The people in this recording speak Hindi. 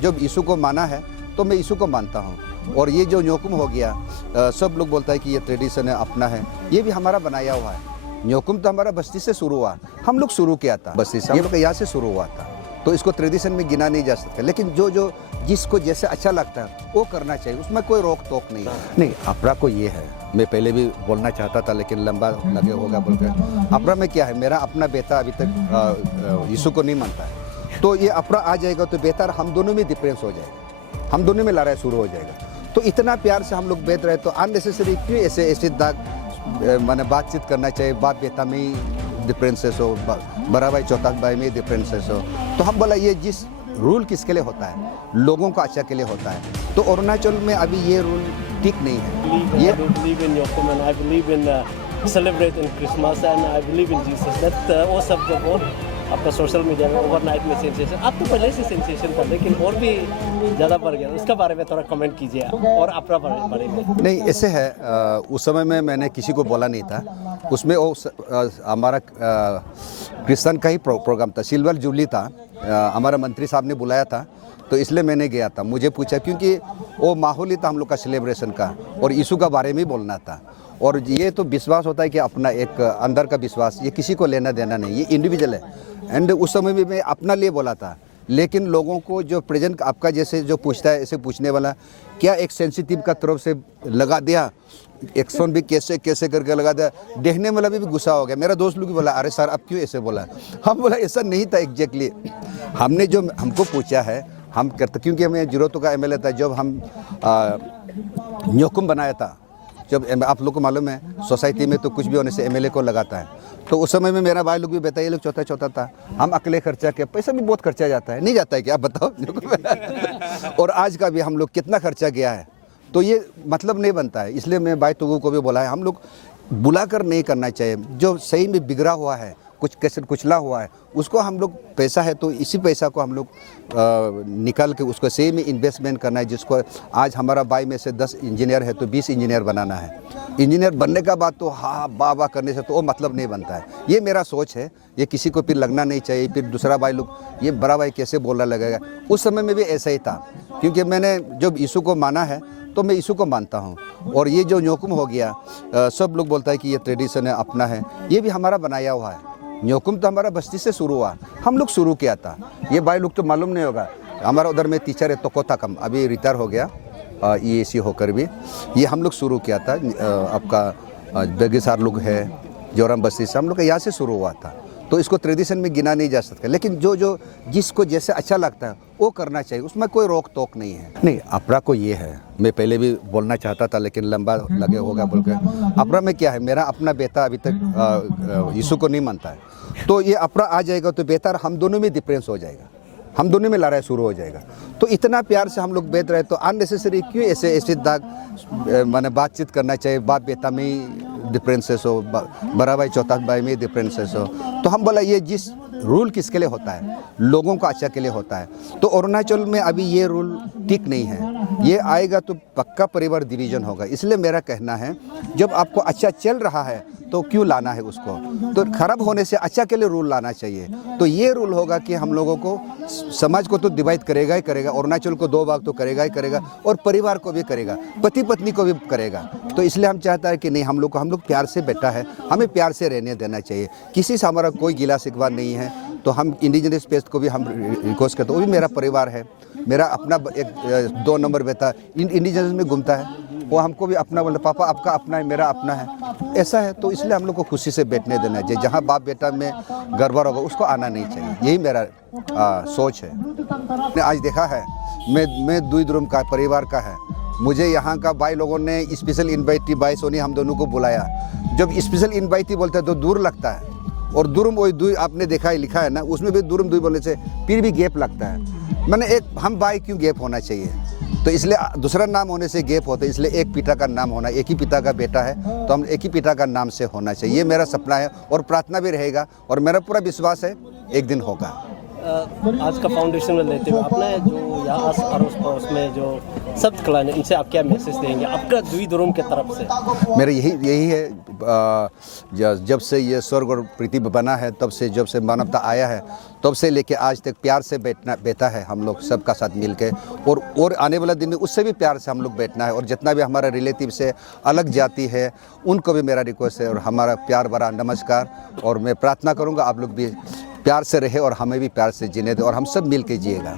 जब यीशु को माना है तो मैं यीशु को मानता हूँ। और ये जो न्योकुम हो गया, सब लोग बोलता है कि ये ट्रेडिशन है, अपना है, ये भी हमारा बनाया हुआ है। न्योकुम तो हमारा बस्ती से शुरू हुआ, हम लोग शुरू किया था बस्ती से, हम लोग यहाँ से शुरू हुआ था, तो इसको ट्रेडिशन में गिना नहीं जा सकता। लेकिन जो जिसको जैसे अच्छा लगता है वो करना चाहिए, उसमें कोई रोक टोक नहीं है। नहीं, अपरा को ये है, मैं पहले भी बोलना चाहता था लेकिन लंबा लगे होगा बोल कर। अपरा में क्या है, मेरा अपना बेटा अभी तक यीशु को नहीं मानता है, तो ये अपरा आ जाएगा तो बेहतर हम दोनों में डिफरेंस हो जाएगा, हम दोनों में लड़ाई शुरू हो जाएगा। तो इतना प्यार से हम लोग बैठ रहे, तो अननेसेसरी क्यों ऐसे दाग माने बातचीत करना चाहिए, बाप बेटा में ही डिफरेंसेस हो, बड़ा भाई चौथा भाई में डिफरेंसेस हो। तो हम बोला ये जिस रूल किसके लिए होता है, लोगों को अच्छा के लिए होता है। तो अरुणाचल में अभी ये रूल ठीक नहीं है। ये वो सब जो बहुत आपका सोशल मीडिया में ओवरनाइट में सेंसेशन, आप तो पहले से सेंसेशन था लेकिन और भी ज़्यादा बढ़ गया, उसका बारे में थोड़ा कमेंट कीजिए। और अपना बारे में नहीं, ऐसे है, उस समय में मैंने किसी को बोला नहीं था, उसमें वो हमारा क्रिश्चियन का ही प्रोग्राम था, सिल्वर जुबली था, हमारा मंत्री साहब ने बुलाया था, तो इसलिए मैंने गया था। मुझे पूछा क्योंकि वो माहौल ही था हम लोग का सेलिब्रेशन का, और यीशु का बारे में ही बोलना था। और ये तो विश्वास होता है कि अपना एक अंदर का विश्वास, ये किसी को लेना देना नहीं, ये इंडिविजुअल है। एंड उस समय में मैं अपना लिए बोला था, लेकिन लोगों को जो प्रेजेंट आपका जैसे जो पूछता है, ऐसे पूछने वाला क्या एक सेंसिटिव का तरफ से लगा दिया, एक्शन भी कैसे कैसे करके लगा दिया, देखने वाला भी गुस्सा हो गया। मेरा दोस्त लोग भी बोला, अरे सर आप क्यों ऐसे बोला। हम बोला ऐसा नहीं था एग्जैक्टली, हमने जो हमको पूछा है हम करते, क्योंकि हमें जीरोतो का एमएलए था जब हम न्योकुम बनाया था। जब आप लोग को मालूम है सोसाइटी में तो कुछ भी होने से एमएलए को लगाता है, तो उस समय में मेरा भाई लोग भी बताइए, लोग चौथा था, हम अकेले खर्चा किया, पैसा भी बहुत खर्चा जाता है, नहीं जाता है क्या आप बताओ। और आज का भी हम लोग कितना खर्चा किया है, तो ये मतलब नहीं बनता है। इसलिए मैं भाई तुगू को भी बोला है, हम लोग बुलाकर नहीं करना चाहिए, जो सही में बिगड़ा हुआ है, कुछ कैसे कुचला हुआ है, उसको हम लोग पैसा है तो इसी पैसा को हम लोग निकाल के उसको सही में इन्वेस्टमेंट करना है। जिसको आज हमारा भाई में से 10 इंजीनियर है तो 20 इंजीनियर बनाना है। इंजीनियर बनने का बाद तो हाँ वाह करने से तो वो मतलब नहीं बनता है। ये मेरा सोच है, ये किसी को फिर लगना नहीं चाहिए, फिर दूसरा भाई लोग ये बड़ा भाई कैसे बोलना लगेगा। उस समय में भी ऐसा ही था, क्योंकि मैंने जब यीशु को माना है तो मैं यीशु को मानता हूँ। और ये जो न्योकुम हो गया, सब लोग बोलता है कि ये ट्रेडिशन है, अपना है, ये भी हमारा बनाया हुआ है। न्योकुम तो हमारा बस्ती से शुरू हुआ, हम लोग शुरू किया था। ये भाई लोग तो मालूम नहीं होगा, हमारा उधर में टीचर है तो कोताकम, अभी रिटायर हो गया EAC होकर भी, ये हम लोग शुरू किया था। आपका बेगेसार लोग है जोराम बस्ती से, हम लोग का यहाँ से शुरू हुआ था, तो इसको ट्रेडिशन में गिना नहीं जा सकता। लेकिन जो जिसको जैसे अच्छा लगता है वो करना चाहिए, उसमें कोई रोक टोक नहीं है। नहीं, अपरा को ये है, मैं पहले भी बोलना चाहता था लेकिन लंबा लगे होगा बोल कर। अपरा में क्या है, मेरा अपना बेटा अभी तक यीशु को नहीं मानता है, तो ये अपरा आ जाएगा तो बेहतर हम दोनों में डिफरेंस हो जाएगा, हम दोनों में लड़ाई शुरू हो जाएगा। तो इतना प्यार से हम लोग बैठ रहे, तो अननेसेसरी क्यों ऐसे दाग माने बातचीत करना चाहिए, बाप बेटा में ही डिफरेंसेस हो, बड़ा भाई चौथा भाई में डिफरेंसेस हो। तो हम बोला ये जिस रूल किसके लिए होता है, लोगों को अच्छा के लिए होता है। तो अरुणाचल में अभी ये रूल ठीक नहीं है, ये आएगा तो पक्का परिवार डिवीजन होगा। इसलिए मेरा कहना है, जब आपको अच्छा चल रहा है तो क्यों लाना है उसको, तो खराब होने से अच्छा के लिए रूल लाना चाहिए। तो ये रूल होगा कि हम लोगों को, समाज को तो डिवाइड करेगा ही करेगा, अरुणाचल को 2 भाग तो करेगा ही करेगा, और परिवार को भी करेगा, पति पत्नी को भी करेगा। तो इसलिए हम चाहता है कि नहीं, हम लोग प्यार से बैठा है, हमें प्यार से रहने देना चाहिए, किसी से हमारा कोई गिला शिकवा नहीं है। तो हम इंडिजिनस पेस्ट को भी हम रिक्वेस्ट करते, वो भी मेरा परिवार है, मेरा अपना एक 2 नंबर बेटा इंडिजिनस में घूमता है, वो हमको भी अपना बोलता, पापा आपका अपना है, मेरा अपना है, ऐसा है। तो इसलिए हम लोग को खुशी से बैठने देना चाहिए, जहाँ बाप बेटा में गड़बड़ होगा उसको आना नहीं चाहिए, यही मेरा सोच है। मैंने आज देखा है, मैं दुई का परिवार का है, मुझे यहाँ का भाई लोगों ने स्पेशल इन्वाइटी भाई सोनी हम दोनों को बुलाया। जब स्पेशल इन्वाइटी बोलते हैं तो दूर लगता है, और दुरुम वही दुई आपने देखा है, लिखा है ना, उसमें भी दुरुम दुई बोलने से फिर भी गैप लगता है। मैंने एक हम भाई क्यों गैप होना चाहिए, तो इसलिए दूसरा नाम होने से गैप होता है, इसलिए एक पिता का नाम होना, एक ही पिता का बेटा है तो हम एक ही पिता का नाम से होना चाहिए। ये मेरा सपना है और प्रार्थना भी रहेगा, और मेरा पूरा विश्वास है एक दिन होगा। आज का फाउंडेशन में लेते हुए आपने जो यहाँ उसमें जो सब क्लान है इनसे आप क्या मैसेज देंगे आपका द्विध्रुव की तरफ से? मेरा यही है, जब से ये स्वर्ग और पृथ्वी बना है, तब से जब से मानवता आया है, तब से लेके आज तक प्यार से बैठा है हम लोग सबका साथ मिल के, और आने वाला दिन में उससे भी प्यार से हम लोग बैठना है। और जितना भी हमारा रिलेटिव से अलग जाति है उनको भी मेरा रिक्वेस्ट है और हमारा प्यार भरा नमस्कार। और मैं प्रार्थना करूँगा आप लोग भी प्यार से रहे और हमें भी प्यार से जीने दें और हम सब मिल के जिएगा।